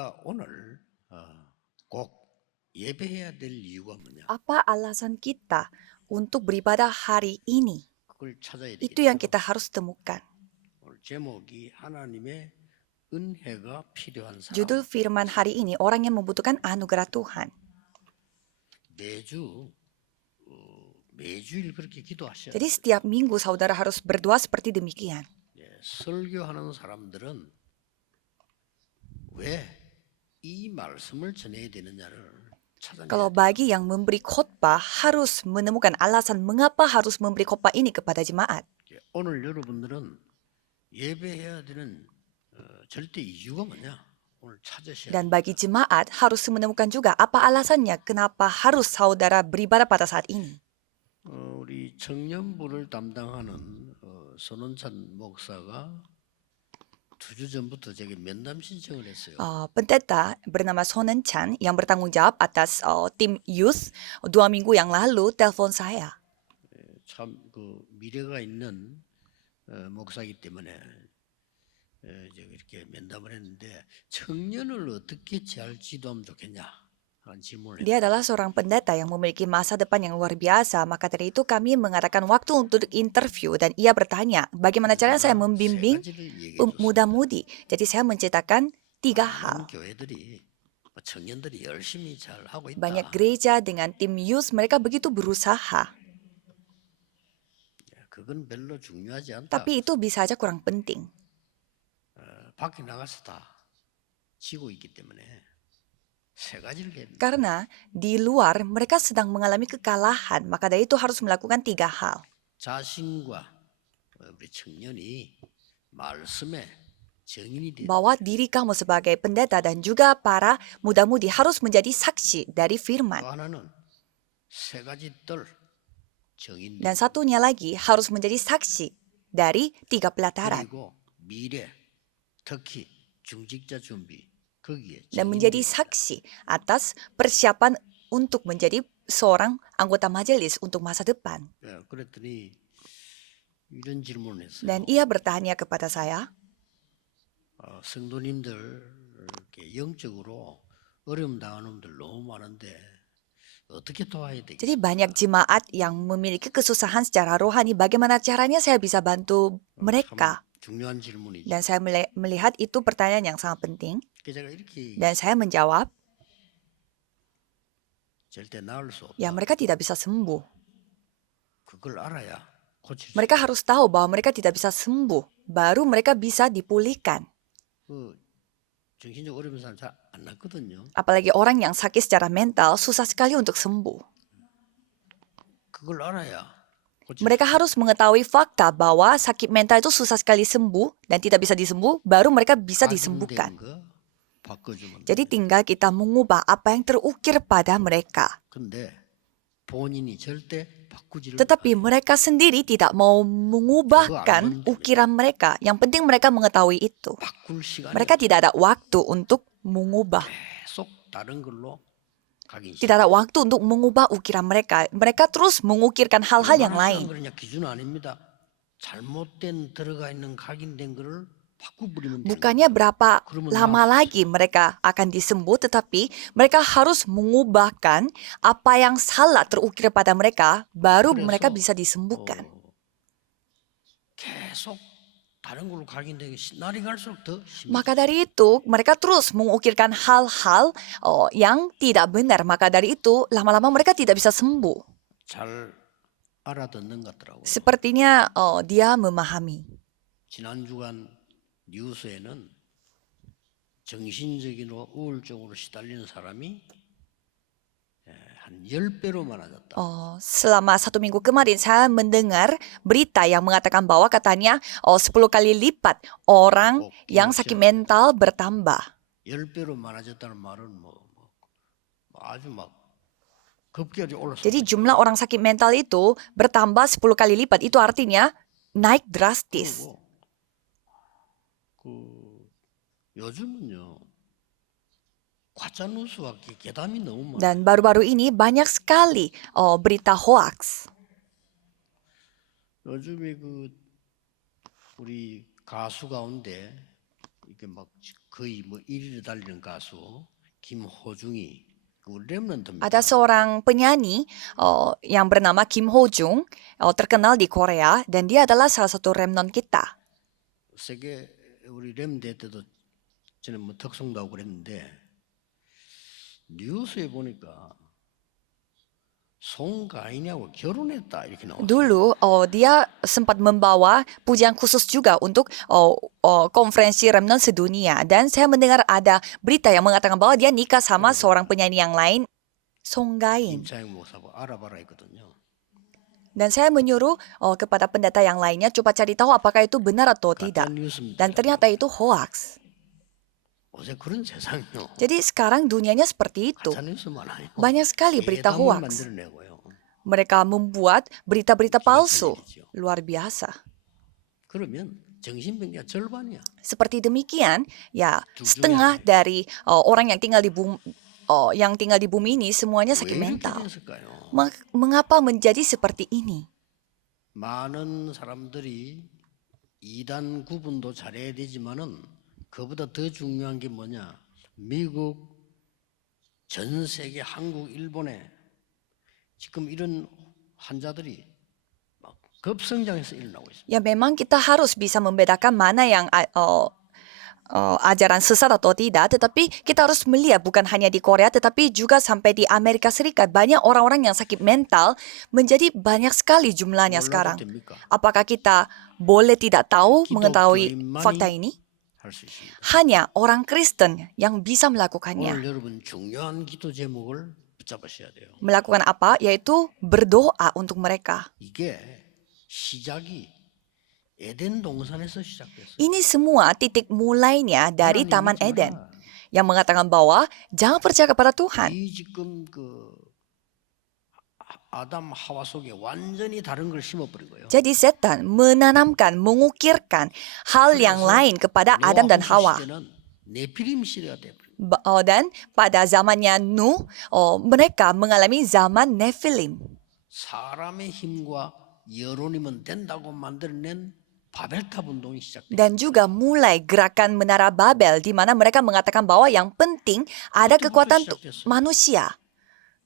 우리가 오늘 꼭 예배해야 될 이유가 뭐냐? Apa alasan kita untuk beribadah hari ini? 그걸 찾아야 Itu yang 되겠죠. kita harus temukan. 오늘 제목이 하나님의 은혜가 필요한 사람. Judul firman hari ini, orang yang membutuhkan anugerah Tuhan. 매주일 그렇게 기도하셔야 Jadi 돼요. setiap minggu saudara harus berdoa seperti demikian. 설교하는 사람들은 왜 이 말씀을 전해야 되느냐를 찾아내야 Kalau 돼요. bagi yang memberi khotbah harus menemukan alasan mengapa harus memberi khotbah ini kepada jemaat. 오늘 여러분들은 예배해야 되는 절대 이유가 뭐냐? 오늘 찾으셔야 돼요. Dan bagi jemaat harus menemukan juga apa alasannya kenapa harus saudara beribadah pada saat ini. 우리 청년부를 담당하는 손원찬 목사가 2주 전부터 제게 면담 신청을 했어요. Pendeta bernama Sonen Chan yang bertanggung jawab atas tim youth 2 minggu yang lalu telepon saya. 참 그 미래가 있는 목사이기 때문에 제가 이렇게 면담을 했는데 청년을 어떻게 잘 지도하면 좋겠냐 하는 질문을 Dia adalah seorang pendeta yang memiliki masa depan yang luar biasa. Maka dari itu kami mengadakan waktu untuk interview dan ia bertanya bagaimana caranya saya membimbing muda-mudi. Jadi saya menceritakan 3 hal. 교회들이 청년들이 열심히 잘 하고 있다. Banyak gereja dengan tim youth mereka begitu berusaha. 그건 별로 중요하지 않다. Tapi itu bisa saja kurang penting. 밖에 나가서 다 지고 있기 때문에 세 가지를 해야 된다. Karena di luar mereka sedang mengalami kekalahan, maka dari itu harus melakukan 3 hal. 자신과 우리 청년이 말씀에 증인이 되는 Bahwa diri kamu sebagai pendeta dan juga para muda-mudi harus menjadi saksi dari 또 firman. 하나는 세 가지 뜰 증인 Dan satunya lagi harus menjadi saksi dari 3 pelataran. 그리고 미래 특히 중직자 준비 거기에 Dan menjadi saksi atas persiapan untuk menjadi seorang anggota majelis untuk masa depan. 그랬더니 이런 질문을 했어요. Dan ia bertanya kepada saya, 성도님들 이렇게 영적으로 어려움 당하는 분들 너무 많은데 어떻게 도와야 되겠어요? jadi banyak jemaat yang memiliki kesusahan secara rohani, bagaimana caranya saya bisa bantu mereka? 중요한 질문이죠. Dan saya melihat itu pertanyaan yang sangat penting. 제가 이렇게 Dan saya menjawab, 절대 나을 수 없다. ya mereka tidak bisa sembuh. 그걸 알아야 고칠 수. Mereka harus tahu bahwa mereka tidak bisa sembuh, baru mereka bisa dipulihkan. 그 정신적 어려운 사람 잘 안 낫거든요. Apalagi orang yang sakit secara mental susah sekali untuk sembuh. 그걸 알아야 고칠 Mereka harus mengetahui fakta bahwa sakit mental itu susah sekali sembuh dan tidak bisa disembuh, baru mereka bisa disembuhkan. 거 바꿔주면. Jadi tinggal kita mengubah apa yang terukir pada mereka. 근데 본인이 절대 바꾸지를 Tetapi mereka sendiri tidak mau mengubahkan ukiran mereka. Yang penting mereka mengetahui itu. 바꿀 시간이 Mereka tidak ada waktu untuk mengubah. 계속 다른 걸로 가긴 Tidak ada waktu untuk mengubah ukiran mereka. Mereka terus mengukirkan hal-hal yang lain. 그러냐 기준 아닙니다. 잘못된 들어가 있는 각인된 거를 바꿔버리면 돼요. Bukannya berapa lama lagi mereka akan disembuh, tetapi mereka harus mengubahkan apa yang salah terukir pada mereka, baru mereka bisa disembuhkan. 계속 다른 걸로 각인된 게 날이 갈수록 더 심해. Maka dari itu, mereka terus mengukirkan hal-hal yang tidak benar. Maka dari itu, lama-lama mereka tidak bisa sembuh. 잘 알아듣는 것 같더라고요. Sepertinya dia memahami. 지난 주간 뉴스에는 정신적인 우울증으로 시달리는 사람이 한 10배로 많아졌다. Selama 1 minggu kemarin, saya mendengar berita yang mengatakan bahwa katanya 10 kali lipat orang yang sakit mental bertambah. 10배로 많아졌다는 말은 아주 막 급격히 올랐어요. Jadi jumlah orang sakit mental itu bertambah 10 kali lipat. Itu artinya naik drastis. 요즘은요 가짜 뉴스와 괴담이 너무 많아요. Dan baru-baru ini banyak sekali berita hoax. 요즘에 우리 가수 가운데 이렇게 막 거의 뭐 1위를 달리는 가수 김호중이 그 랩런트입니다. Ada seorang penyanyi yang bernama Kim Ho Jung, terkenal di Korea, dan dia adalah salah satu remnon kita. 세계 우리 랩대 때도 저는 뭐 특송도 하고 그랬는데 뉴스에 보니까 송가인하고 결혼했다 이렇게 나왔어요. Dulu dia sempat membawa pujian khusus juga untuk konferensi remnon sedunia, dan saya mendengar ada berita yang mengatakan bahwa dia nikah sama seorang penyanyi yang lain, Song Gain. 임창용 목사하고 알아봐라 했거든요. Dan saya menyuruh kepada pendeta yang lainnya coba cari tahu apakah itu benar atau 가짜 tidak. 뉴스입니다. Dan ternyata itu hoax. 어제 그런 세상이요. Jadi sekarang dunianya seperti itu. 가짜 뉴스 많아요. Banyak sekali berita 괴담을 hoax. 만들어내고요. Mereka membuat berita-berita palsu. Luar biasa. 그러면 정신병자 절반이야. Seperti demikian, ya setengah dari orang yang tinggal di bumi ini semuanya 왜 sakit 이렇게 mental. 됐을까요? Mengapa menjadi seperti ini? 많은 사람들이 이단 구분도 잘해야 되지만은 그보다 더 중요한 게 뭐냐? 미국, 전 세계, 한국, 일본에 지금 이런 환자들이 막 급성장해서 일어나고 있습니다. Ya memang kita harus bisa membedakan mana yang ajaran sesat atau tidak, tetapi kita harus melihat bukan hanya di Korea tetapi juga sampai di Amerika Serikat banyak orang-orang yang sakit mental menjadi banyak sekali jumlahnya 몰라도 sekarang. 됩니까? Apakah kita boleh tidak tahu mengetahui 기독교인만이 fakta ini? 할 수 있습니다. Hanya orang Kristen yang bisa melakukannya. 오늘 여러분 중요한 기도 제목을 붙잡으셔야 돼요. Melakukan apa? Yaitu berdoa untuk mereka. 이게 시작이 에덴 동산에서 시작됐어요. Ini semua titik mulainya dari 하나님 Taman 믿지 Eden 마라. yang mengatakan bahwa jangan percaya kepada Tuhan. 이 지금 그 아담 하와 속에 완전히 다른 걸 심어버린 거예요. Jadi setan menanamkan, mengukirkan hal yang lain kepada Adam dan Hawa. 시대는 네피림 시대가 돼버린 Dan pada zamannya Nuh, mereka mengalami zaman Nephilim. 사람의 힘과 여론이면 된다고 만들어낸 바벨탑 운동이 시작돼요. Dan juga mulai gerakan Menara Babel di mana mereka mengatakan bahwa yang penting ada kekuatan manusia.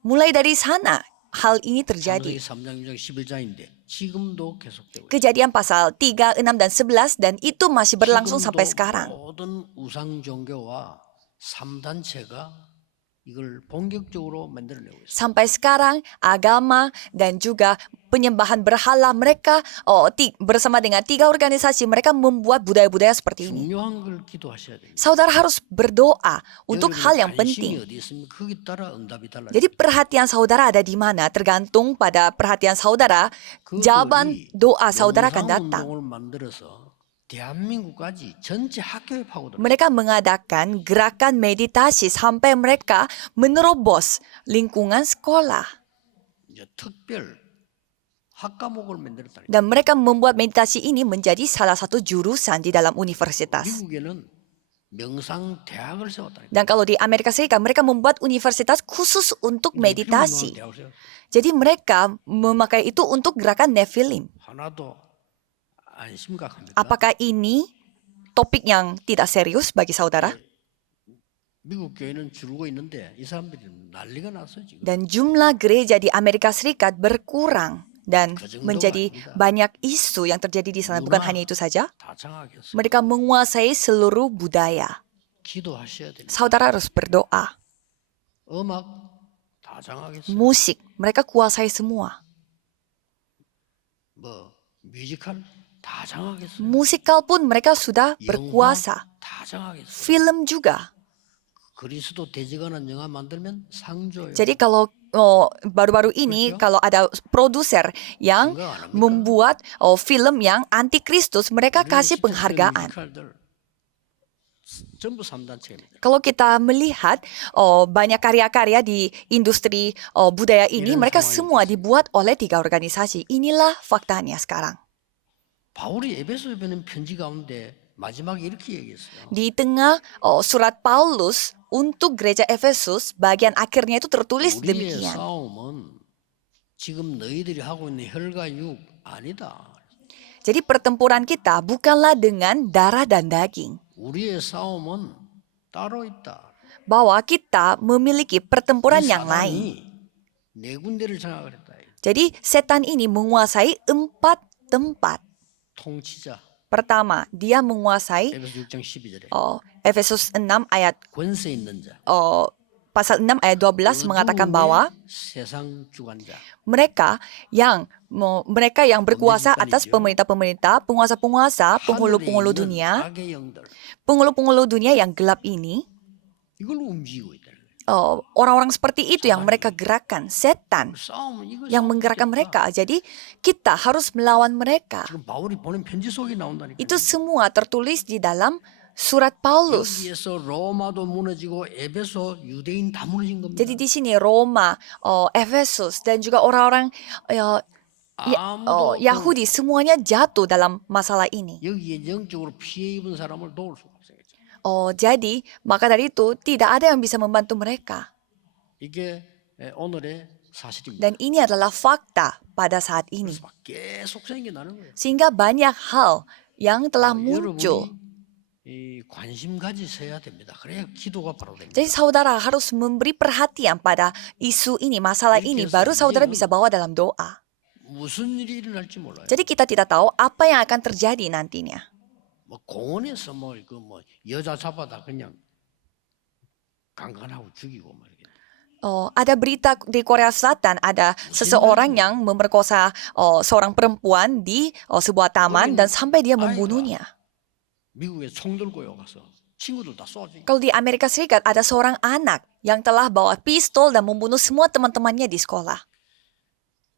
Mulai dari sana hal ini terjadi. 창세기 3장 6장 11장인데 지금도 계속되고 있어요. Kejadian pasal 3, 6, dan 11 dan itu masih berlangsung sampai 지금도 sekarang. 모든 우상 종교와 3단체가 이걸 본격적으로 만들어내고 있어요. Sampai sekarang agama dan juga penyembahan berhala mereka bersama dengan 3 organisasi mereka membuat budaya-budaya seperti ini. 중요한 걸 기도하셔야 됩니다. Saudara harus berdoa untuk 여러분의 hal yang 관심이 penting. 어디 있으면 거기 따라 응답이 달라요. Jadi perhatian saudara ada di mana? Tergantung pada perhatian saudara, jawaban doa saudara akan datang. 운동을 만들어서 대한민국까지 전체 학교에 파고들어요. Mereka mengadakan gerakan meditasi sampai mereka menerobos lingkungan sekolah. 이제 특별 학과목을 만들었다니까. Dan mereka membuat meditasi ini menjadi salah satu jurusan di dalam universitas. 미국에는 명상 대학을 세웠다니까. Dan kalau di Amerika Serikat, mereka membuat universitas khusus untuk meditasi. Jadi mereka memakai itu untuk gerakan Nephilim. 하나도 안 심각합니까? Apakah ini topik yang tidak serius bagi saudara? 미국 교회는 줄고 있는데 이 사람들이 난리가 났어요 지금. Dan jumlah gereja di Amerika Serikat berkurang dan menjadi banyak isu yang terjadi di sana. Bukan hanya itu saja, 다 장악했어요. mereka menguasai seluruh budaya. 기도하셔야 됩니다. Saudara harus berdoa. 음악 다 장악했어요. Musik, mereka kuasai semua. 뭐 뮤지컬 다 장악했어요. Musikal pun mereka sudah 영화 berkuasa. 다 장악했어요. Film juga. 그리스도 대적하는 영화 만들면 상 줘요. Jadi kalau baru-baru ini kalau ada produser yang 생각 안 합니까? membuat film yang antikristus, mereka 우리는 kasih 시청자 penghargaan. 뮤지컬들 전부 3단체입니다. Kalau kita melihat banyak karya-karya di industri budaya ini, mereka semua dibuat oleh 3 organisasi. Inilah faktanya sekarang. 바울이 에베소에 보낸 편지 가운데 마지막에 이렇게 얘기했어요. Di tengah surat Paulus untuk gereja Efesus, bagian akhirnya itu tertulis 우리의 demikian. 싸움은 지금 너희들이 하고 있는 혈과 육 아니다. Jadi pertempuran kita bukanlah dengan darah dan daging. 우리의 싸움은 따로 있다. bahwa kita memiliki pertempuran 이 yang lain. 사단이 네 군데를 장악을 했다. Jadi setan ini menguasai 4 tempat. 통치자. Pertama, dia menguasai 에베소 6장 12절에 Efesus 6 ayat 권세 있는 자. pasal 6 ayat 12 mengatakan bahwa 세상 주관자. mereka yang berkuasa atas pemerintah-pemerintah, penguasa-penguasa, penghulu-penghulu 하늘에 있는 dunia, 악의 영들. penghulu-penghulu dunia yang gelap ini, 이걸 움직이고 있다. orang-orang seperti itu yang mereka gerakkan, setan 싸움은 이거 yang menggerakkan mereka. Jadi kita harus melawan mereka. 지금 바울이 보낸 편지 속에 나온다니까. Itu semua tertulis di dalam surat Paulus. 여기에서 로마도 무너지고 에베소 유대인 다 무너진 겁니다. Jadi di sini Roma, Efesus dan juga orang-orang 아무도 Yahudi semuanya jatuh dalam masalah ini. 여기에 영적으로 피해 입은 사람을 도울 수가 없어요. Jadi maka dari itu tidak ada yang bisa membantu mereka. 이게 오늘의 사실입니다. Dan ini adalah fakta pada saat ini. 그래서 막 계속 생겨나는 거예요. Sehingga banyak hal yang telah muncul. 여러분이 이 관심 가지셔야 됩니다. 그래야 기도가 바로 됩니다. Jadi saudara harus memberi perhatian pada isu ini, masalah ini, baru saudara bisa bawa dalam doa. 무슨 일이 일어날지 몰라요. Jadi kita tidak tahu apa yang akan terjadi nantinya. 뭐 공원에서 여자 잡아다 그냥 강간하고 죽이고 뭐 이렇게. Ada berita di Korea Selatan, ada seseorang yang memerkosa seorang perempuan di sebuah taman dan sampai dia membunuhnya. 미국에 총 들고요 가서 친구들 다 쏘지. Kalau di Amerika Serikat ada seorang anak yang telah bawa pistol dan membunuh semua teman-temannya di sekolah.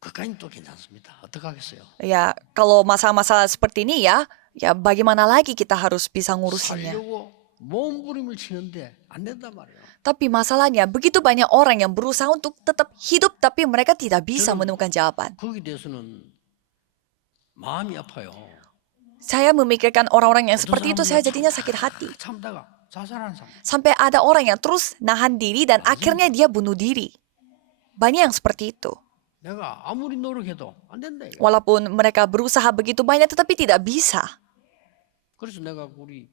그까진 또 괜찮습니다. 어떡하겠어요? Ya, kalau masalah-masalah seperti ini ya bagaimana lagi kita harus bisa ngurusinnya. 살려고 몸부림을 치는데 안 된단 말이에요. Tapi masalahnya begitu banyak orang yang berusaha untuk tetap hidup tapi mereka tidak bisa menemukan jawaban. 거기에 대해서는 마음이 아파요. Saya memikirkan orang-orang yang seperti itu, saya jadinya sakit hati. 참다가 자살한 사람. Sampai ada orang yang terus nahan diri dan akhirnya dia bunuh diri. Banyak yang seperti itu. 내가 아무리 노력해도 안 된다. 이거. Walaupun mereka berusaha begitu banyak tetapi tidak bisa. 그래서 내가 우리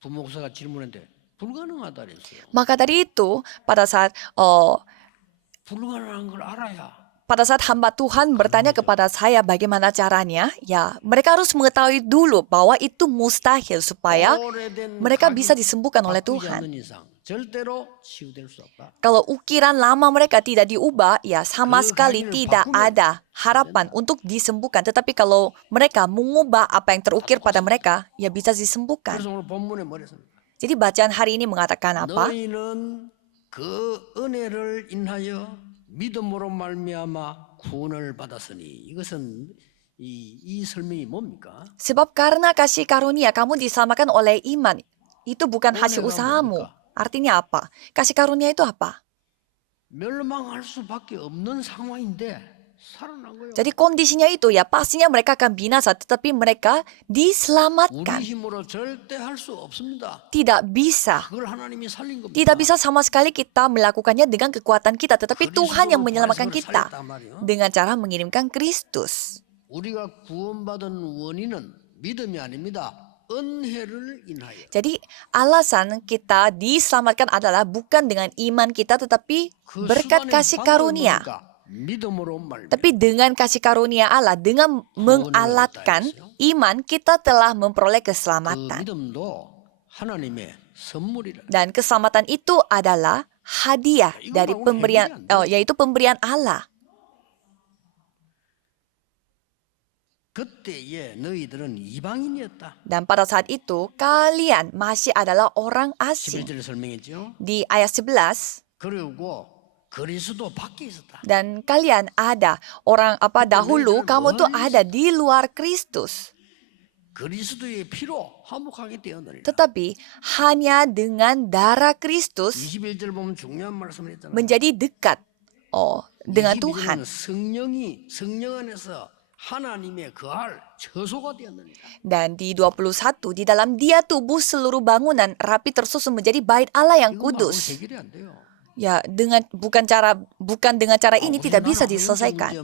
부목사가 질문했는데 불가능하다 그랬어요. Maka dari itu pada saat 불가능한 걸 알아야 hamba Tuhan bertanya kepada saya bagaimana caranya, ya mereka harus mengetahui dulu bahwa itu mustahil supaya mereka bisa disembuhkan oleh Tuhan. 절대로 치유될 수 없다. Kalau ukiran lama mereka tidak diubah, ya sama sekali tidak ada harapan untuk disembuhkan. Tetapi kalau mereka mengubah apa yang terukir pada mereka, ya bisa disembuhkan. 그래서 오늘 본문에 뭐랬습니까? Jadi bacaan hari ini mengatakan apa? 너희는 그 은혜를 인하여 믿음으로 말미암아 구원을 받았으니 이것은 이 설명이 뭡니까? Sebab karena kasih karunia kamu diselamatkan oleh iman. Itu bukan hasil usahamu. Artinya apa? Kasih karunia itu apa? 멸망할 수밖에 없는 상황인데 살아난 거예요. Jadi kondisinya itu ya pastinya mereka akan binasa, tetapi mereka 우리 diselamatkan. 힘으로 절대 할 수 없습니다. Tidak bisa. 그걸 하나님이 살린 겁니다. Tidak bisa sama sekali kita melakukannya dengan kekuatan kita, tetapi Tuhan yang menyelamatkan kita dengan cara mengirimkan Kristus. 우리가 구원받은 원인은 믿음이 아닙니다. 은혜를 인하여. Jadi alasan kita diselamatkan adalah bukan dengan iman kita, tetapi berkat kasih karunia. 믿음으로 말미암아. Tapi dengan kasih karunia Allah, dengan mengalatkan iman, kita telah memperoleh 그 keselamatan. 믿음도 하나님의 선물이라. Dan keselamatan itu adalah hadiah dari pemberian, yaitu pemberian Allah. 그때에 너희들은 이방인이었다. Dan pada saat itu, kalian masih adalah orang asing. 11절에 설명했죠. Di ayat 11, 그리고 그리스도 밖에 있었다. dan kalian ada orang dahulu kamu tuh ada di luar Kristus. 그리스도의 피로 화목하게 되었느니라. Tetapi hanya dengan darah Kristus 21절 보면 중요한 말씀을 했잖아요. menjadi dekat dengan Tuhan. 22절은 성령 안에서 하나님의 거할 처소가 되었느니라. Dan di 21, di dalam dia tubuh seluruh bangunan rapi tersusun menjadi bait Allah yang 이것만 kudus. 해결이 안 돼요. Ya, bukan dengan cara ini tidak bisa diselesaikan.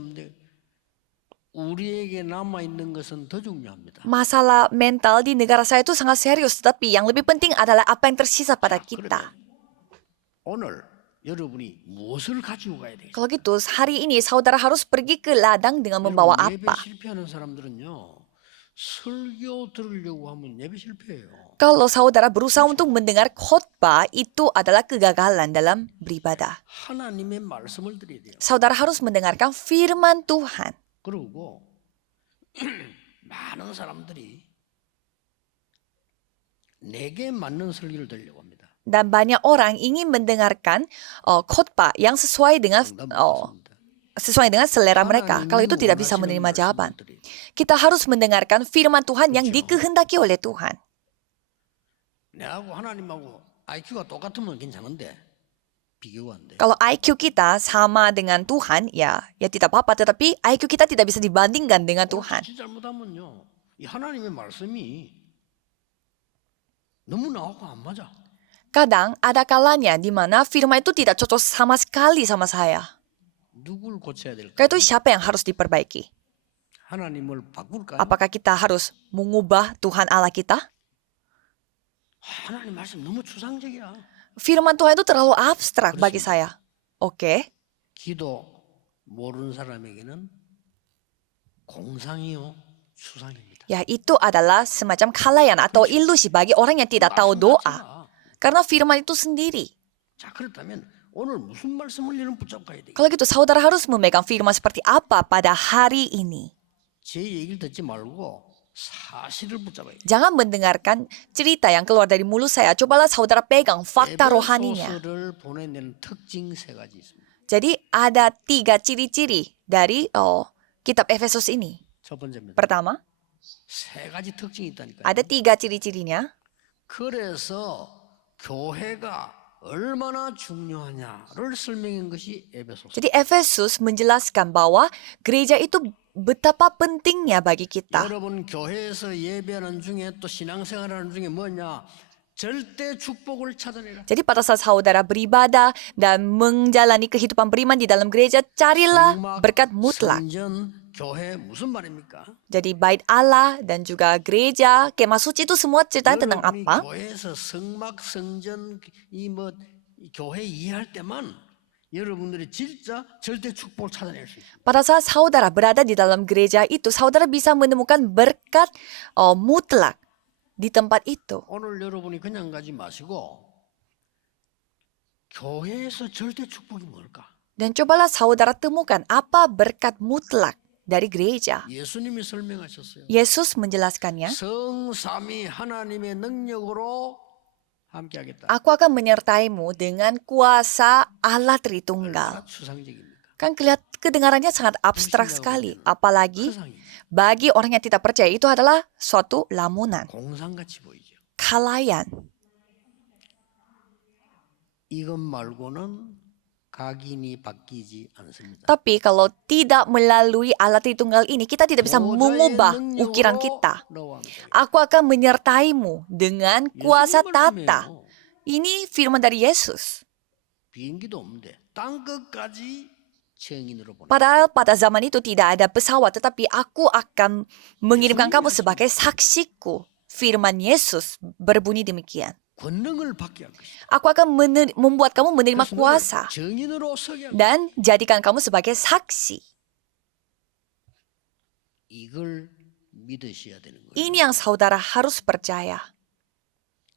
우리에게 남아 있는 것은 더 중요합니다. Masalah mental di negara saya itu sangat serius, tetapi yang lebih penting adalah apa yang tersisa pada 자, kita. 그러면 오늘 여러분이 무엇을 가지고 가야 되겠어요? Kalau gitu, hari ini saudara harus pergi ke ladang dengan membawa 여러분 예배 apa? 실패하는 사람들은요. 설교 들으려고 하면 예배 실패해요. Kalau saudara berusaha untuk mendengar khotbah, itu adalah kegagalan dalam beribadah. 하나님의 말씀을 드려야 돼요. Saudara harus mendengarkan firman Tuhan. 그리고 많은 사람들이 내게 맞는 설교를 들으려고 합니다. Dan banyak orang ingin mendengarkan khotbah yang sesuai dengan selera mereka. Kalau itu tidak bisa menerima jawaban. Kita harus mendengarkan firman Tuhan yang dikehendaki oleh Tuhan. 내하고 하나님하고 IQ가 똑같으면 괜찮은데 비교가 안 돼. Kalau IQ kita sama dengan Tuhan, ya tidak apa-apa. Tetapi IQ kita tidak bisa dibandingkan dengan Tuhan. 잘못하면요, 이 하나님의 말씀이 너무 나하고 안 맞아. Kadang ada kalanya di mana firman itu tidak cocok sama sekali sama saya. 누굴 고쳐야 될까? Karena itu siapa yang harus diperbaiki? 하나님을 바꿀까요? Apakah kita harus mengubah Tuhan Allah kita? 하나님 말씀 너무 추상적이야. Firman Tuhan itu terlalu abstrak bagi saya. Oke. 기도 모르는 사람에게는 공상이요, 추상입니다. Ya, itu adalah semacam khalayan atau ilusi bagi orang yang tidak tahu doa. Karena firman itu sendiri. 자, 그렇다면 오늘 무슨 말씀을 여러분 붙잡아야 돼? Kalau gitu, saudara harus memegang firman seperti apa pada hari ini. 제 얘기를 듣지 말고 사실을 붙잡아야 돼. Jangan mendengarkan cerita yang keluar dari mulut saya. Cobalah saudara pegang fakta rohaninya. 에베소서를 보내는 특징 세 가지 있습니다. Jadi ada 3 ciri-ciri dari kitab Efesus ini. 첫 번째입니다. Pertama, 세 가지 특징이 있다니까요. ada 3 ciri-cirinya. 그래서 교회가 얼마나 중요하냐를 설명한 것이 에베소서. Jadi Efesus menjelaskan bahwa gereja itu betapa pentingnya bagi kita. 여러분 교회에서 예배하는 중에 또 신앙생활하는 중에 뭐냐? 절대 축복을 찾아내라. Jadi pada saat saudara beribadah dan menjalani kehidupan beriman di dalam gereja, carilah berkat mutlak. 성전, 교회 무슨 말입니까? Jadi bait Allah dan juga gereja, kemah suci itu semua ceritanya tentang 여러분이 apa? 교회에서 성막, 성전, 이 교회 이해할 때만 여러분들이 진짜 절대 축복을 찾아낼 수 있어요. Pada saat saudara berada di dalam gereja itu, saudara bisa menemukan berkat mutlak di tempat itu. 오늘 여러분이 그냥 가지 마시고 교회에서 절대 축복이 뭘까? Dan cobalah saudara temukan apa berkat mutlak dari gereja. 예수님이 설명하셨어요. Yesus menjelaskannya, 성삼위 하나님의 능력으로 함께하겠다. aku akan menyertaimu dengan kuasa Allah Tritunggal. 얼마나 추상적입니까? Kan kedengarannya sangat abstrak sekali. Apalagi 세상이 bagi orang yang tidak percaya itu adalah suatu lamunan, 공상같이 보이죠. khalayan. 이것 말고는 각인이 바뀌지 않습니다. Tapi kalau tidak melalui Allah Tritunggal ini, kita tidak bisa 보좌의 mengubah 능력으로 ukiran kita. 너와 함께. Aku akan menyertaimu dengan kuasa 예수님 tata. 말씀이에요. Ini firman dari Yesus. 비행기도 없는데 땅 끝까지 증인으로 보내. Padahal pada zaman itu tidak ada pesawat, tetapi aku akan mengirimkan kamu sebagai saksiku. Firman Yesus berbunyi demikian. 권능을 받게 할 것이다. Aku akan membuat kamu menerima 그래서 너를 kuasa 증인으로 서게 할 것이다. dan jadikan kamu sebagai saksi. 이걸 믿으셔야 되는 거예요. Ini yang saudara harus percaya.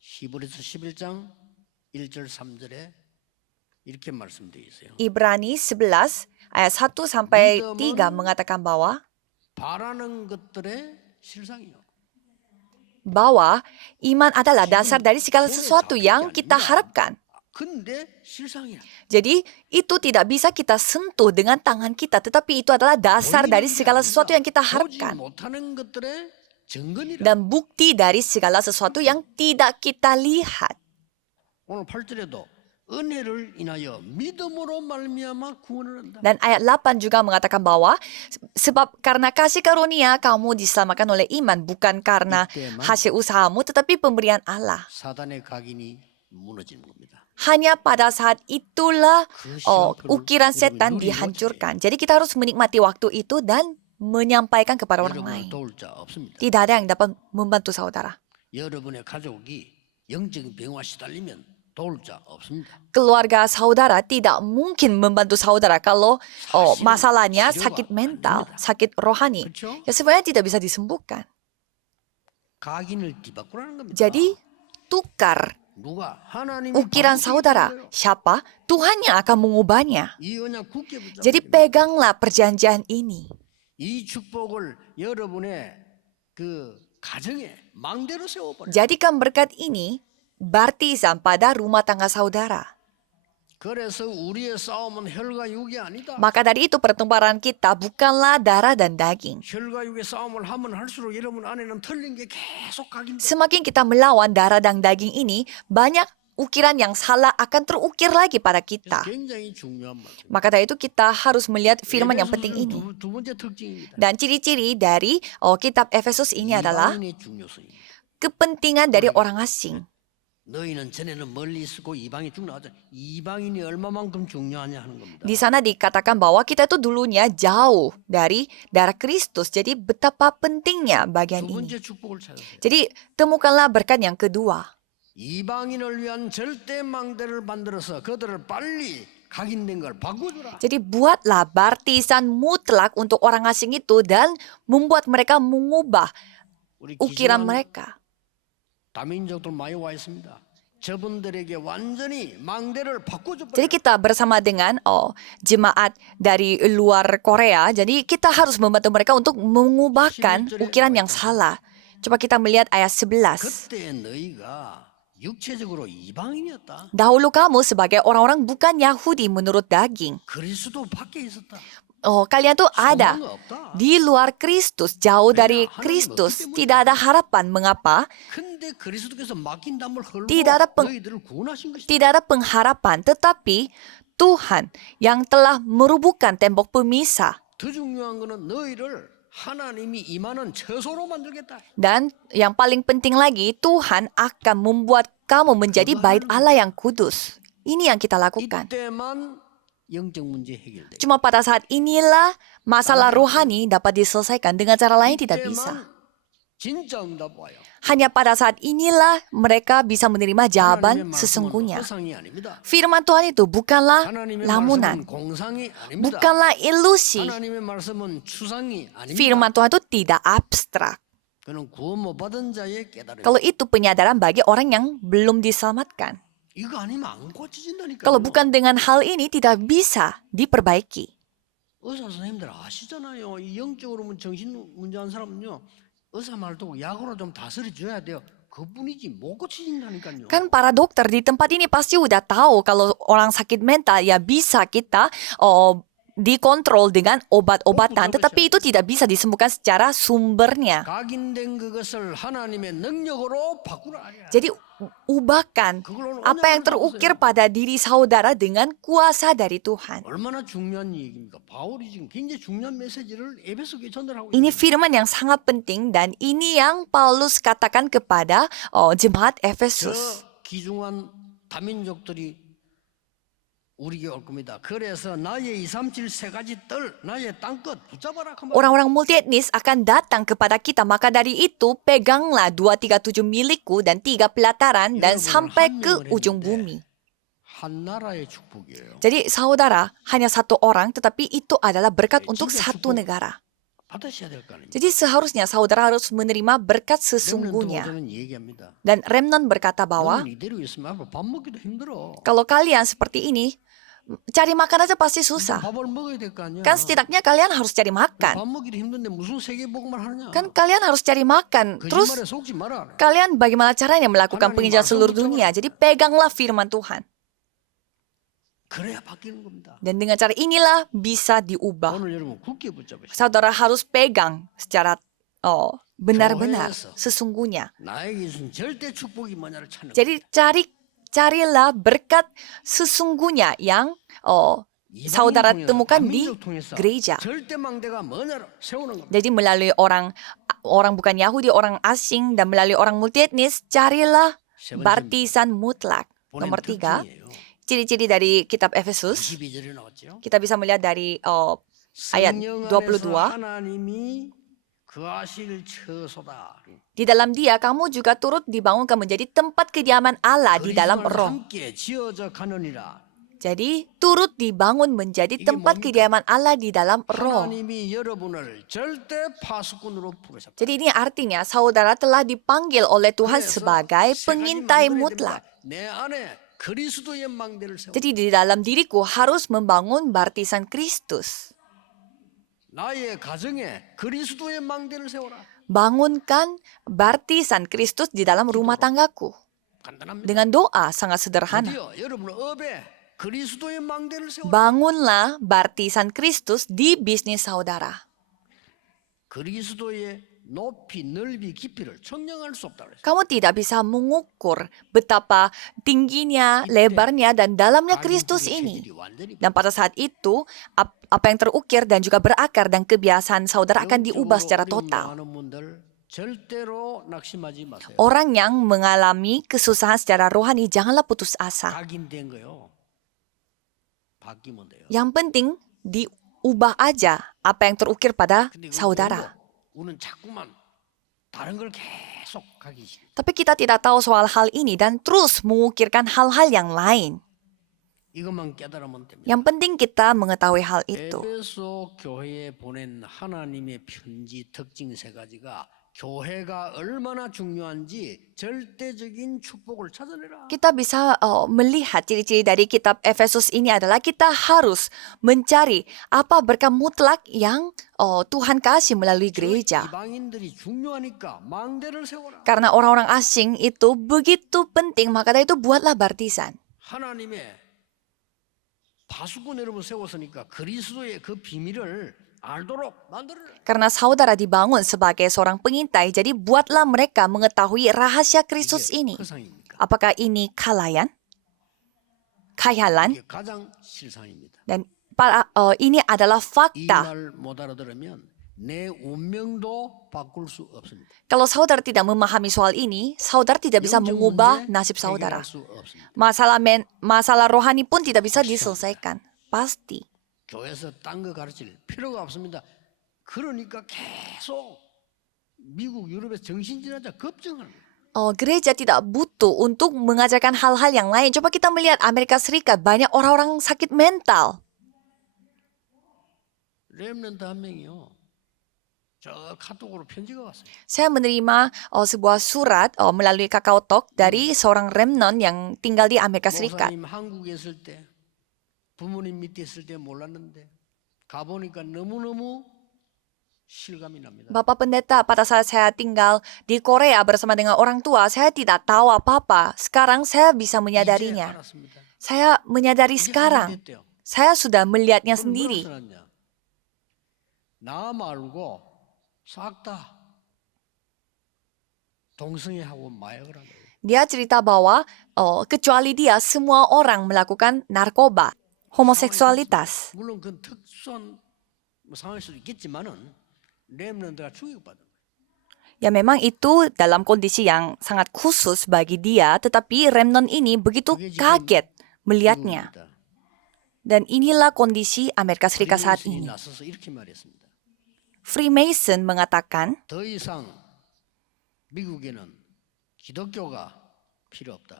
히브리서 11장 1절 3절에 이렇게 말씀되어 있어요. Ibrani 11 ayat 1 sampai 3 mengatakan bahwa 바라는 것들의 실상이요. iman adalah dasar dari segala sesuatu yang kita harapkan. 근데 실상이야. Jadi itu tidak bisa kita sentuh dengan tangan kita, tetapi itu adalah dasar dari segala sesuatu yang kita 보지 harapkan 못하는 것들의 증거니라. dan bukti dari segala sesuatu yang tidak kita lihat. 오늘 8절에도 은혜를 인하여 믿음으로 말미암아 구원을 한다. Dan ayat 8 juga mengatakan bahwa sebab karena kasih karunia kamu diselamatkan oleh iman, bukan karena hasil usahamu tetapi pemberian Allah. 사단의 각인이 무너지는 겁니다. Hanya pada saat itulah ukiran setan dihancurkan. Jadi kita harus menikmati waktu itu dan menyampaikan kepada orang 여러분을 lain. 도울 자 없습니다. Tidak ada yang dapat membantu saudara. 여러분의 가족이 영적인 병화 시달리면 도울 자 없습니다. Keluarga saudara tidak mungkin membantu saudara kalau masalahnya sakit mental, sakit rohani. 그렇죠? Ya sebenarnya tidak bisa disembuhkan. 각인을 뒤바꾸라는 겁니다. Jadi tukar 누가 하나님이 ukiran saudara. Siapa? Tuhan yang akan mengubahnya. 이 언약 굳게 붙잡고 Jadi peganglah perjanjian ini. 이 축복을 여러분의 그 가정에 망대로 세워버려. Jadikan berkat ini baptisan pada rumah tangga saudara. 그래서 우리의 싸움은 혈과 육이 아니다. Maka dari itu pertempuran kita bukanlah darah dan daging. 혈과 육의 싸움을 하면 할수록 여러분 안에는 틀린 게 계속 각인돼. Semakin kita melawan darah dan daging ini, banyak ukiran yang salah akan terukir lagi pada kita. 굉장히 중요한 말. Maka dari itu kita harus melihat firman yang penting ini. 두 번째 특징입니다. Dan ciri-ciri dari kitab Efesus ini adalah 이방인의 중요성입니다. kepentingan dari orang asing. 너희는 전에는 멀리 있었고 이방이 쭉 나왔잖아. 이방인이 얼마만큼 중요하냐 하는 겁니다. Di sana dikatakan bahwa kita itu dulunya jauh dari darah Kristus. Jadi betapa pentingnya bagian 두 ini. 번째 축복을 찾으세요. Jadi temukanlah berkat yang kedua. 이방인을 위한 절대 망대를 만들어서 그들을 빨리 각인된 걸 바꿔주라. Jadi buatlah baptisan mutlak untuk orang asing itu dan membuat mereka mengubah 우리 ukiran 기중한 mereka. 다민족들 많이 와 있습니다. 저분들에게 완전히 망대를 바꿔줘 Jadi 버려. kita bersama dengan jemaat dari luar Korea. Jadi kita harus membantu mereka untuk mengubahkan ukiran yang salah. Coba kita melihat ayat 11. 그때 너희가 육체적으로 이방인이었다. Dahulu kamu sebagai orang-orang bukan Yahudi menurut daging. 그리스도 밖에 있었다. Kalian tuh ada 소망이 없다. di luar Kristus, jauh dari Kristus. Tidak ada harapan. Mengapa? 근데 그리스도께서 맡긴 담을 헐고 Tidak ada 너희들을 구원하신 것이다. Tidak ada pengharapan, tetapi Tuhan yang telah merubuhkan tembok pemisah. 더 중요한 거는 너희를 하나님이 임하는 처소로 만들겠다. Dan yang paling penting lagi, Tuhan akan membuat kamu menjadi bait Allah yang kudus. Ini yang kita lakukan. 이때만 영적 문제 해결돼. Cuma pada saat inilah masalah rohani dapat diselesaikan. Dengan cara lain tidak bisa. 이때만 진짜 응답 와요. Hanya pada saat inilah mereka bisa menerima 하나님의 jawaban 말씀은 sesungguhnya. 허상이 아닙니다. Firman Tuhan itu bukanlah 하나님의 lamunan, 말씀은 공상이 아닙니다. bukanlah ilusi. 하나님의 말씀은 추상이 아닙니다. Firman Tuhan itu tidak abstrak. 그는 구원 못 받은 자의 깨달음. Kalau itu penyadaran bagi orang yang belum diselamatkan. 이거 아니면 안 고쳐진다니까요. Kalau bukan dengan hal ini tidak bisa diperbaiki. 의사 선생님들 아시잖아요. 이 영적으로 정신 문제한 사람은요. 의사 말 듣고 약으로 좀 다스려 줘야 돼요. 그뿐이지 못 고쳐진다니까요. Kan para dokter di tempat ini pasti udah tahu kalau orang sakit mental ya bisa kita dikontrol dengan obat-obatan, tetapi itu tidak bisa disembuhkan secara sumbernya. 각인된 그것을 하나님의 능력으로 바꾸라. Jadi ubahkan apa yang terukir pada diri saudara dengan kuasa dari Tuhan. 얼마나 중요한 얘기입니까? 바울이 지금 굉장히 중요한 메시지를 에베소교에 전달하고 Ini 있습니다. firman yang sangat penting dan ini yang Paulus katakan kepada jemaat Efesus. 저 귀중한 다민족들이 우리에게 올 겁니다. 그래서 나의 237 세 가지 뜰, 나의 땅끝 붙잡아라. 그 말. Orang-orang multietnis akan datang kepada kita. Maka dari itu peganglah 237 milikku dan 3 pelataran dan sampai ke ujung bumi. 한 나라의 축복이에요. Jadi saudara hanya satu orang tetapi itu adalah berkat untuk satu negara. 받으셔야 될 거 아닙니까? Jadi seharusnya saudara harus menerima berkat sesungguhnya. 저는 얘기합니다. Dan Remnon berkata bahwa 너는 이대로 있으면 앞으로 밥 먹기도 힘들어. kalau kalian seperti ini cari makan aja pasti susah. 밥을 먹어야 될 거 아니야. Kan setidaknya kalian harus cari makan. 밥 먹기도 힘든데 무슨 세계복음을 하느냐? Kan kalian harus cari makan. Terus 거짓말에 속지 마라. kalian bagaimana caranya melakukan penginjilan seluruh dunia? Jadi peganglah firman Tuhan. 그래야 바뀌는 겁니다. Dan dengan cara inilah bisa diubah. 오늘 여러분 굳게 붙잡으시오. Saudara harus pegang secara benar-benar sesungguhnya. 나에게 주신 절대 축복이 뭐냐를 찾는 거예요. Jadi carilah berkat sesungguhnya yang saudara temukan di gereja. 절대 망대가 뭐냐를 세우는 겁니다. Jadi melalui orang bukan Yahudi, orang asing dan melalui orang multietnis, carilah baptisan mutlak. Nomor 3, ciri-ciri dari kitab Efesus. 22절에 나왔죠. Kita bisa melihat dari ayat 성령 22. 안에서 하나님이 거하실 처소다. Di dalam dia kamu juga turut dibangunkan menjadi tempat kediaman Allah di 그리스도 dalam 안에서 roh. 함께 지어져 가느니라. Jadi turut dibangun menjadi 이게 tempat 뭡니까? kediaman Allah di dalam roh. 하나님이 여러분을 절대 파수꾼으로 부르셨다. Jadi ini artinya saudara telah dipanggil oleh Tuhan sebagai pengintai mutlak. 내 안에 그리스도의 망대를 세워. Jadi di dalam diriku harus membangun baptisan Kristus. 나의 가정에 그리스도의 망대를 세워라. Bangunkan baptisan Kristus di dalam rumah tanggaku. 간단합니다. Dengan doa sangat sederhana. 드디어 여러분 업에 그리스도의 망대를 세워라. Bangunlah baptisan Kristus di bisnis saudara. 그리스도의 높이, 넓이, 깊이를 청량할 수 없다 그랬어요. Kamu tidak bisa mengukur betapa tingginya, lebarnya, dan dalamnya Kristus ini. Dan pada saat itu, apa yang terukir dan juga berakar dan kebiasaan saudara akan diubah secara total. 절대로 낙심하지 마세요. Orang yang mengalami kesusahan secara rohani, janganlah putus asa. 각인된 거요. 바뀌면 돼요. Yang penting, diubah aja apa yang terukir pada 근데 saudara. 우리는 자꾸만 다른 걸 계속 각인시. Tapi kita tidak tahu soal hal ini dan terus mengukirkan hal-hal yang lain. 이것만 깨달으면 됩니다. Yang penting kita mengetahui hal itu. 에베소 교회에 보낸 하나님의 편지 특징 세 가지가 교회가 얼마나 중요한지 절대적인 축복을 찾아내라. Kita bisa melihat ciri-ciri dari kitab Efesus ini adalah kita harus mencari apa berkah mutlak yang Tuhan kasih melalui gereja. 이방인들이 중요하니까 망대를 세워라. Karena orang-orang asing itu begitu penting, maka dari itu buatlah baptisan. 하나님의 파수꾼 여러분 세웠으니까 그리스도의 그 비밀을 알도록 만들어라. Karena saudara dibangun sebagai seorang pengintai, jadi buatlah mereka mengetahui rahasia Kristus ini. 허상입니까? Apakah ini khayalan? Khayalan? 이게 가장 실상입니다. Dan ini adalah 이 fakta. 말 못 알아들으면 내 운명도 바꿀 수 없습니다. Kalau saudara tidak memahami soal ini, saudara tidak bisa 영적 mengubah 문제 nasib saudara. 해결할 수 없습니다. Masalah rohani pun tidak bisa diselesaikan. Pasti. 교회에서 딴 거 가르칠 필요가 없습니다. 그러니까 계속 미국, 유럽에서 정신질환자 걱정하는 거예요. Gereja tidak butuh untuk mengajarkan hal-hal yang lain. Coba kita melihat Amerika Serikat, banyak orang-orang sakit mental. 렘넌트 한 명이요. 저 카톡으로 편지가 왔어요. Saya menerima sebuah surat melalui KakaoTalk dari seorang remnon yang tinggal di Amerika Serikat. 목사님 한국에 있을 때 부모님 밑에 있을 때 몰랐는데 가보니까 너무너무 실감이 납니다. Bapak Pendeta, pada saat saya tinggal di Korea bersama dengan orang tua, saya tidak tahu apa-apa. Sekarang saya bisa 이제 menyadarinya. 알았습니다. Saya menyadari 이게 sekarang. 됐대요. Saya sudah melihatnya 그럼 sendiri. 뭐라고 써놨냐? 나 말고 싹 다 동성애하고 마약을 한 거예요. Dia cerita bahwa kecuali dia, semua orang melakukan narkoba, homoseksualitas. 물론 그건 특수한 상황일 수도 있겠지만은 렘넌트가 충격받은 거예요. Ya memang itu dalam kondisi yang sangat khusus bagi dia, tetapi remnon ini begitu kaget melihatnya. 미국입니다. Dan inilah kondisi Amerika Serikat saat 프리메이슨이 ini. 나서서 이렇게 말했습니다. Freemason mengatakan, 더 이상 미국에는 기독교가 필요 없다.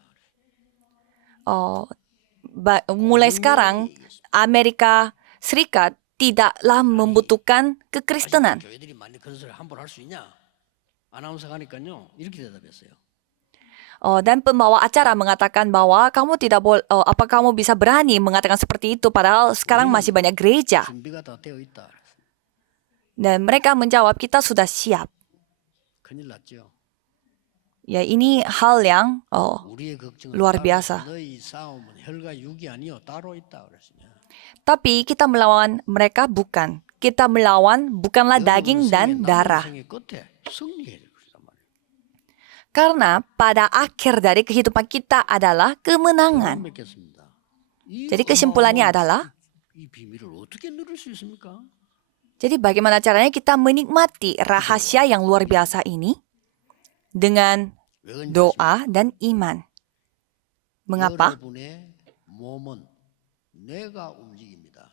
mulai sekarang Amerika Serikat tidaklah membutuhkan kekristenan. 교회들이 많이 그런 소리 함부로 할 수 있냐? 아나운서가 하니까요. 이렇게 대답했어요. Dan pembawa acara mengatakan bahwa kamu tidak boleh, apa kamu bisa berani mengatakan seperti itu padahal sekarang masih banyak gereja. 준비가 다 되어 있다. Dan mereka menjawab kita sudah siap. 큰일 났죠. Ya ini hal yang 우리의 걱정은 luar 따로 biasa. 너희 싸움은 혈과 육이 아니요 따로 있다 그랬으냐. Tapi kita melawan mereka bukan. Kita melawan bukanlah daging dan darah. 남은 생의 끝에 승리해야 될 것이란 말이에요. Karena pada akhir dari kehidupan kita adalah kemenangan. 맺겠습니다. 이 Jadi kesimpulannya 어마어마한 adalah, 이 비밀을 어떻게 누릴 수 있습니까? jadi bagaimana caranya kita menikmati rahasia yang luar biasa ini dengan 왜 그런지 doa dan iman. Mengapa? 여러분의 몸은 내가 움직입니다.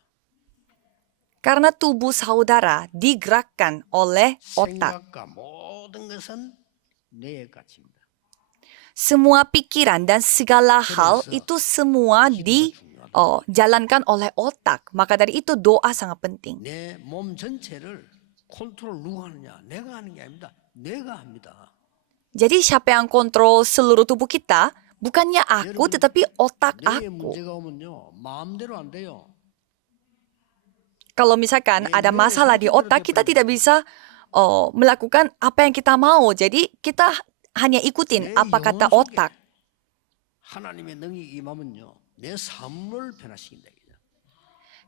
Karena tubuh saudara digerakkan oleh otak. 생각과 모든 것은 뇌에 갇힙니다. Semua pikiran dan segala hal 그래서 itu semua 기도가 중요하다. dijalankan oleh otak. Maka dari itu doa sangat penting. 내 몸 전체를 컨트롤 누가 하느냐? 내가 하는 게 아닙니다. 내가 합니다. Jadi siapa yang kontrol seluruh tubuh kita? Bukannya aku, tetapi otak 뇌에 aku. 문제가 오면요, 마음대로 안 돼요. Kalau misalkan ada masalah di otak, kita tidak bisa melakukan apa yang kita mau. Jadi kita hanya ikutin apa kata otak. 하나님의 능력이 임하면요, 내 삶을 변화시킨다.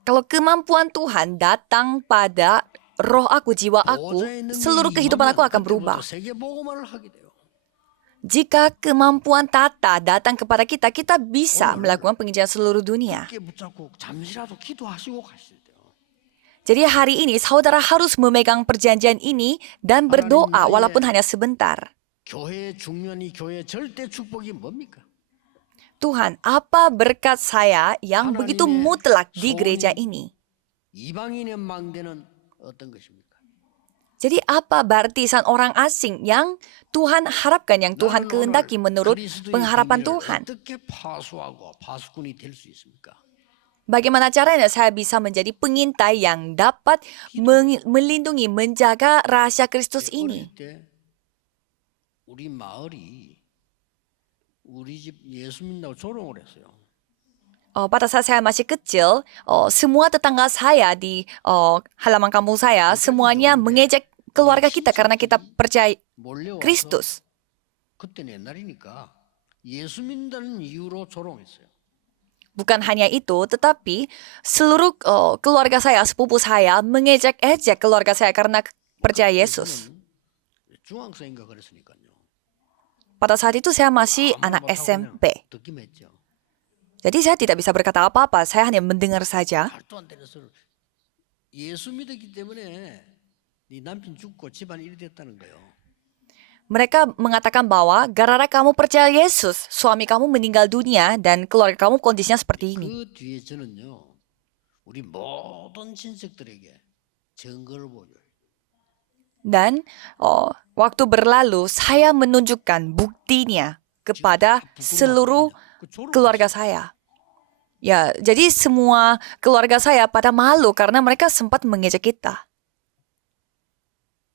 Kalau kemampuan Tuhan datang pada roh aku, jiwa aku, seluruh kehidupan aku akan berubah. 세계복음화를 하게 돼요. Jika kemampuan tata datang kepada kita, kita bisa melakukan penginjilan seluruh dunia. 이렇게 붙잡고 잠시라도 기도하시고 가셔야 돼요. Jadi hari ini saudara harus memegang perjanjian ini dan berdoa walaupun hanya sebentar. 교회의 중요한 이 교회의 절대 축복이 뭡니까? Tuhan, apa berkat saya yang begitu mutlak di gereja ini? 이방인의 망대는 어떤 것입니까? Jadi apa baptisan orang asing yang Tuhan harapkan, yang Tuhan kehendaki menurut pengharapan Tuhan? 어떻게 파수하고 파수꾼이 될 수 있습니까? Bagaimana caranya saya bisa menjadi pengintai yang dapat melindungi, menjaga rahasia Kristus ini? 어릴 때 우리 마을이 우리 집 예수 믿는다고 조롱을 했어요. Pada saat saya masih kecil, semua tetangga saya di halaman kampung saya semuanya mengejek keluarga kita karena kita percaya 몰려와서 Kristus. 그때는 옛날이니까 예수 믿는다는 이유로 조롱했어요. Bukan hanya itu, tetapi seluruh keluarga saya, sepupu saya mengejek-ejek keluarga saya karena percaya Yesus. 중학생인가 그랬으니까요. Pada saat itu saya masih anak SMP. 듣기만 했죠. Jadi saya tidak bisa berkata apa-apa, saya hanya mendengar saja. 말도 안 되는 소리를. 예수 믿었기 때문에 네 남편 죽고 집안 일이 됐다는 거예요. Mereka mengatakan bahwa gara-gara kamu percaya Yesus, suami kamu meninggal dunia dan keluarga kamu kondisinya seperti ini. 그 뒤에 저는요, 우리 모든 친척들에게 증거를 보여줘요. Dan waktu berlalu, saya menunjukkan buktinya kepada seluruh keluarga saya. Ya, jadi semua keluarga saya pada malu karena mereka sempat mengejek kita.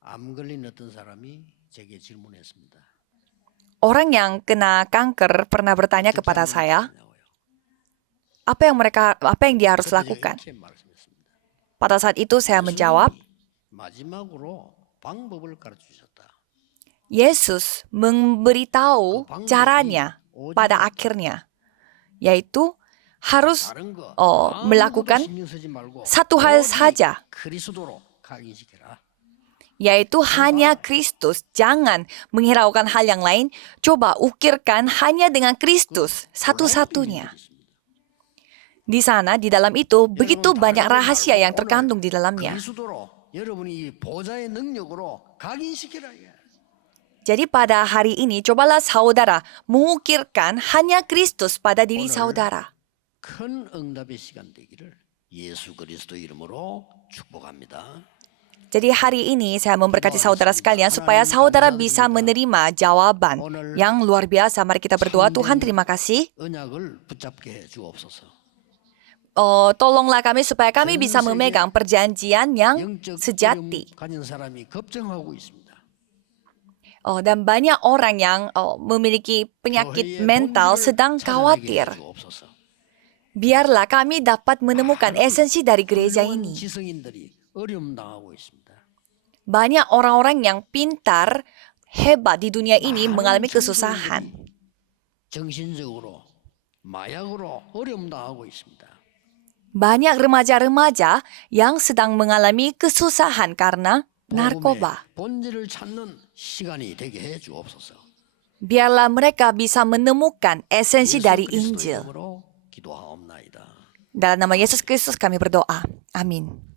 암 걸린 어떤 사람이 제게 질문했습니다. Orang yang kena kanker pernah bertanya kepada saya, apa yang dia harus lakukan? 이렇게 말씀했습니다. Pada saat itu saya menjawab, 마지막으로 방법을 가르쳐 주셨다. Yesus memberitahu caranya pada akhirnya, yaitu harus 다른 거 melakukan 신경 쓰지 말고 satu hal 오직 saja, 그리스도로 각인시켜라. yaitu hanya Kristus. Jangan menghiraukan hal yang lain. Coba ukirkan hanya dengan Kristus satu-satunya. Di sana, di dalam itu, begitu banyak rahasia yang terkandung di dalamnya. 그리스도로 여러분이 보좌의 능력으로 각인시켜라. Jadi pada hari ini, cobalah saudara mengukirkan hanya Kristus pada diri saudara. 큰 응답의 시간 되기를 예수 그리스도 이름으로 축복합니다. Jadi hari ini saya memberkati saudara sekalian supaya saudara bisa menerima jawaban yang luar biasa. Mari kita berdoa. Tuhan, terima kasih. 언약을 붙잡게 해 주옵소서. Tolonglah kami supaya kami bisa memegang perjanjian yang 영적 sejati. 어려움 가진 사람이 걱정하고 있습니다. Dan banyak orang yang memiliki penyakit mental sedang khawatir. 주옵소서. Biarlah kami dapat menemukan esensi dari gereja 훌륭한 ini. 지성인들이 어려움 당하고 있습니다. Banyak orang-orang yang pintar, hebat di dunia ini mengalami kesusahan. 정신적으로 마약으로 어려움 당하고 있습니다. Banyak remaja-remaja yang sedang mengalami kesusahan karena narkoba. 복음의 본질을 찾는 시간이 되게 해 주옵소서. Biarlah mereka bisa menemukan esensi dari 예수 그리스도 Injil. 이름으로 기도하옵나이다. Dalam nama Yesus Kristus kami berdoa. Amin.